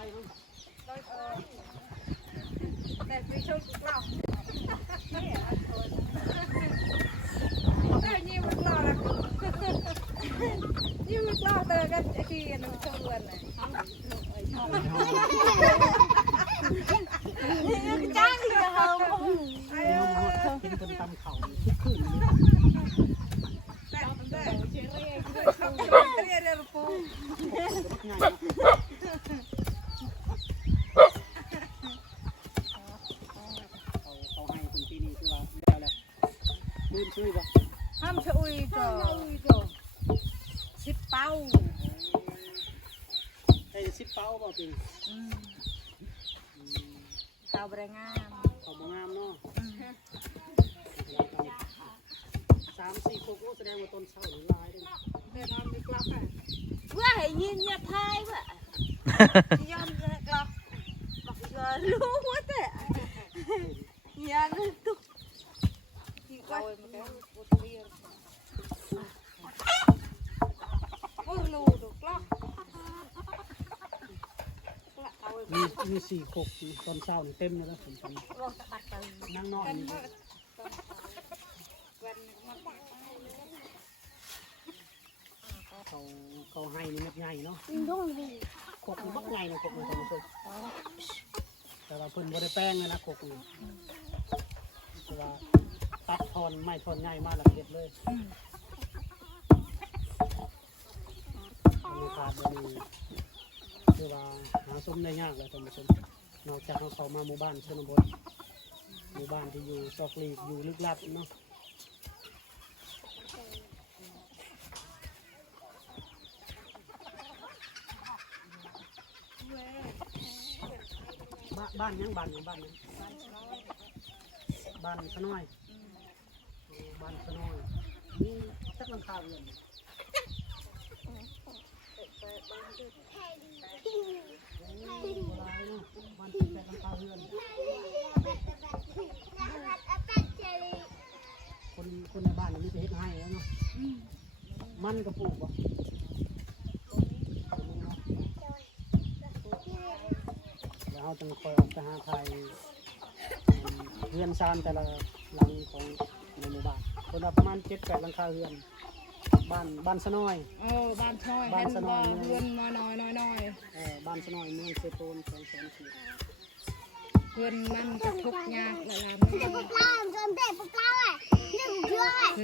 ายมั้งแต่ไม่ชอบเราแต่ยี่มันรอละยี่มันรอเตอกันไอ้ที่น้ำชมวันเลยจ้างเลยเหรอเป็นคนตำเข่าทุกคืนเลยแต่เชียงเรียกเรียกเรียกปูง่ายเขาให้คนปีนี้คือว่าแล้วแหละมือช่วยปะห้ามช่วยก็10 เป้าไอ้10 เป้าบ่ปีเขาบริงามเขาบ่งามเนาะ3-4 พวกแสดงว่าต้นเช่าหรือลายด้วยเดินนอนไม่กลับอ่ะว่าให้ยินอย่าทายว่ะยอมจะกลับบอกก็รู้ว่าแต่ยันตุกที่ก็รู้ดูกลับมี4 พวกต้นเช่านี่เต็มเลยนะผมจำนั่งนอนเขาให้นี่มันใหญ่เนาะขกมันบักใหญ่เนาะขกมันทำมาสุกแต่ว่าเพิ่นบ่ได้แป้งเลยนะขกนี่แต่ว่าตัดทอนไม้ทอนใหญ่มาแล้วเก็บเลยมันขาดแบบนี้คือว่าหาส้มได้ยากเลยท่านผู้ชมนอกจากเขามาหมู่บ้านชนบทหมู่บ้านที่อยู่ซอกหลีกอยู่ลึกลับเนาะบ้านยังบ้านสะน้อยบ้านสะน้อยนี่สักหลังคาเรือนบ้านแต่หลังคาเรือนคนในบ้านนี่จะเฮ็ดให้แล้วเนาะมันกระปลูกวะแล้วเราจึงคอยออกไปหาไทยเรือนซานแต่ละหลังของในหมู่บ้านคนละประมาณ7-8 หลังคาเรือนบ้านสะน้อยบ้านช่อยบ้านสะน้อยเพื่อนน้อยบ้านสะน้อยเมืองเซโตน2-3 4เพื่อนนั่นจะทุกข์ยากหลายๆเพื่อ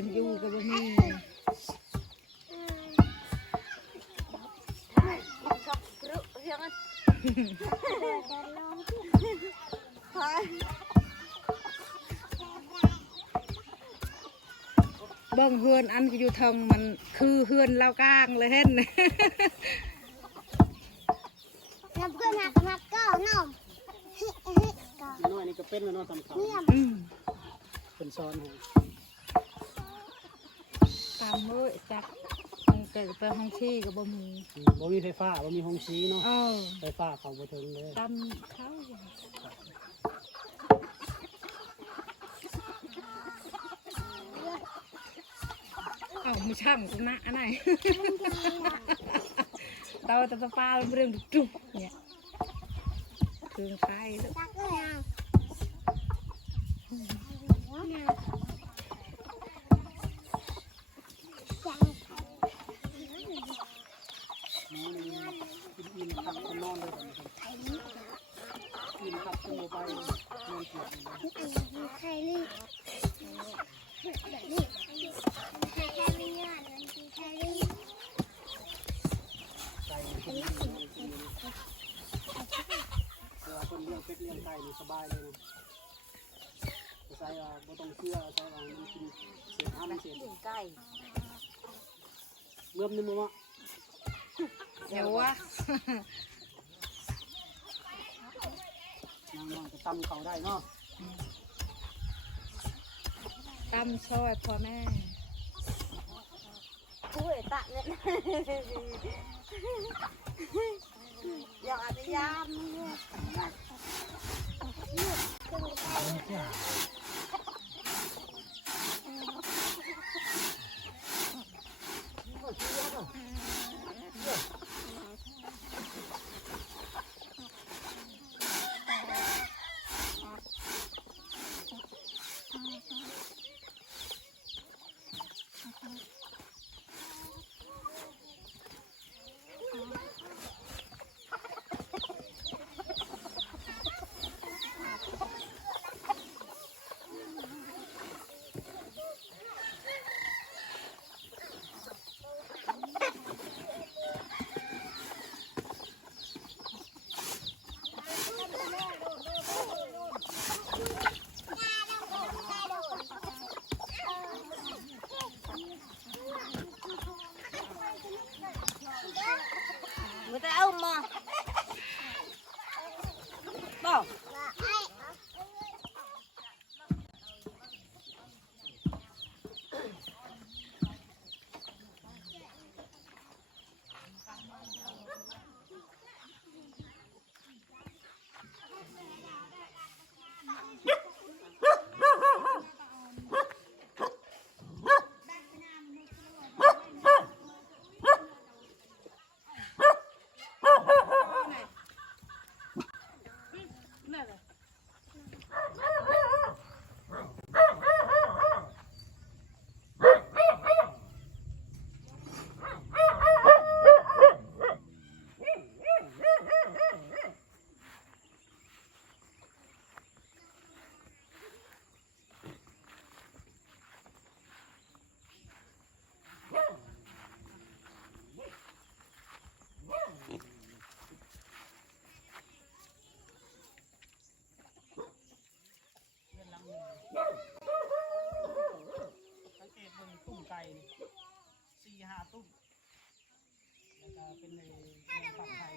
นอยู่กับบ่มีเบิ่งเฮือนอันอยู่ทางมันคือเฮือนเล่ากลางเลยเห็นนับเพื่อนนับก็น้องน้อยนี่ก็เป็นแล้วเนาะทำเขาเป็นซ้อนให้ตามมือจักเกิดไปห้องที่กับบ่มีไฟฟ้าบ่มีห้องชี้เนาะไฟฟ้าเขาบ่ถึงเลยตามเขามีช่างกูนะอันไหนเราแต่ปลาเรื่องจุ๊บเนี่ยเครื่องไฟกินขับนอนเลยกินขับขึ้นไปนอนเสีย ใครนี่นี่ใครไม่ยอดเลยใครนี่ไก่คนเลี้ยงเป็ดเลี้ยงไก่นี่สบายเลยนะใส่บ่ต้องเชื่อใส่ว่ามันกินเศษเศษไก่เมื่อนึงมั้งเดี๋ยววะนางจะตำเขาได้เนาะตำช่วยพ่อแม่คุยตะเนี่ยอยากอนุญาตเนี่ย เป็นในฝั่งไทย